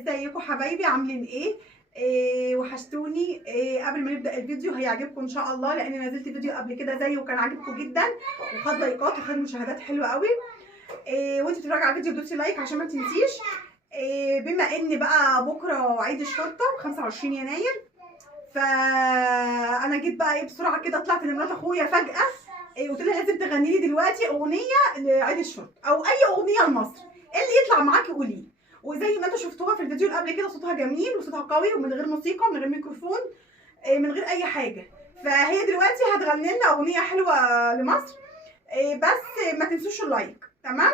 ازيكم حبايبي عاملين ايه؟ وحشتوني. قبل ما نبدا الفيديو هيعجبكم ان شاء الله، لان نزلت فيديو قبل كده زيه وكان عاجبكم جدا وخد لايكات وخد مشاهدات حلوه قوي. وانت بتتفرجي على الفيديو دوسي لايك عشان ما تنسيش. بما ان بقى بكره عيد الشرطه 25 يناير، فانا جيت بقى بسرعه كده، طلعت لمرات اخويا فجاه. قلت لها لازم تغني لي دلوقتي اغنيه لعيد الشرطه او اي اغنيه لمصر، اللي يطلع معاكي قوليه. وزي ما انتوا شفتوها في الفيديو اللي قبل كده، صوتها جميل وصوتها قوي ومن غير موسيقى، من غير ميكروفون، من غير اي حاجه. فهي دلوقتي هتغني لنا اغنيه حلوه لمصر. بس ما تنسوش اللايك، تمام؟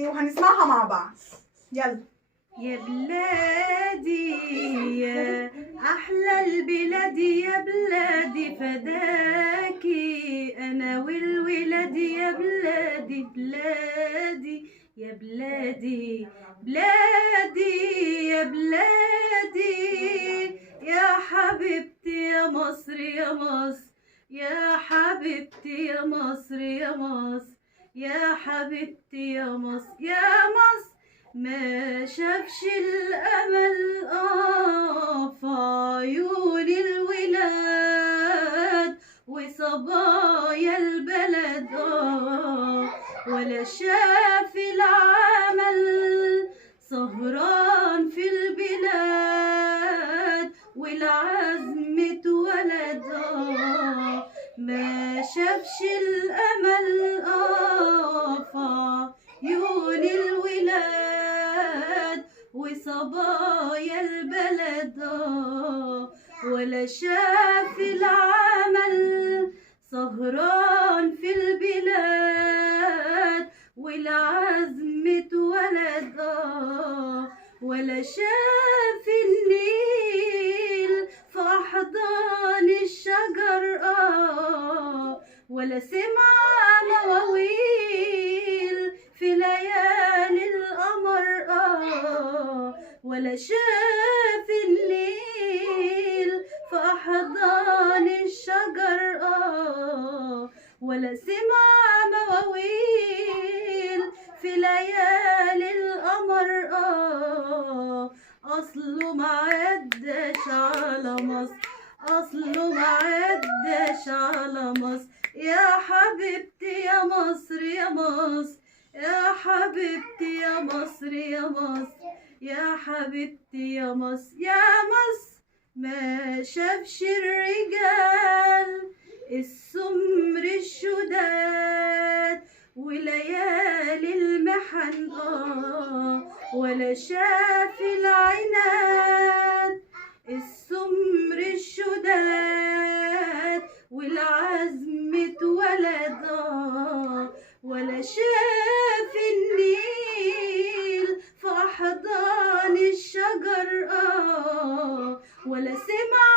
وهنسمعها مع بعض. يلا. يا بلادي يا أحلى البلاد، يا بلادي فداكي أنا والولاد، يا بلادي بلادي يا بلادي بلادي يا بلادي يا حبيبتي يا مصر يا مصر، يا حبيبتي يا مصر يا مصر، يا حبيبتي يا مصر يا مصر. ما شافش الأمل في عيون الولاد وصبايا البلد، ولا شاف العمل سهران في البلاد والعزم اتولد. ما شافش الأمل في عيون الولاد وصبايا البلد، ولا شاف العمل سهران في البلاد والعزم اتولد، ولا شاف النيل في أحضان الشجر، ولا سمع مواويل في ليالي القمر، ولا شاف النيل في أحضان الشجر، ولا سمع مواويل في ليالي القمر. أصله معداش على مصر، أصله معداش على مصر، يا حبيبتي يا مصر يا مصر، يا حبيبتي يا مصر يا مصر، يا حبيبتي يا مصر يا مصر. ما شافش الرجال السمر الشداد وليالي المحن، ولا شاف العناد السمر الشداد والعزم اتولد، ولا شاف النيل في أحضان الشجر، ولا سمع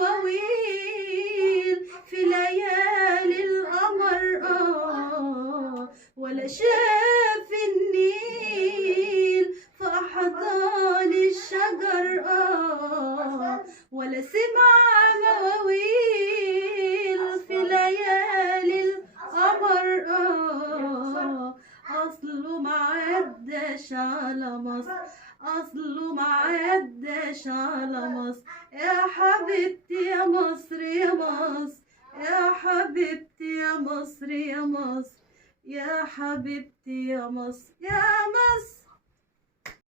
مواويل في ليالي القمر، ولا شاف النيل في أحضان الشجر، ولا سمع مواويل في ليالي القمر. أصله معداش على مصر، أصله معداش على مصر، يا حبيبتي يا مصر يا مصر، يا حبيبتي يا مصر يا مصر، يا حبيبتي يا مصر يا مصر.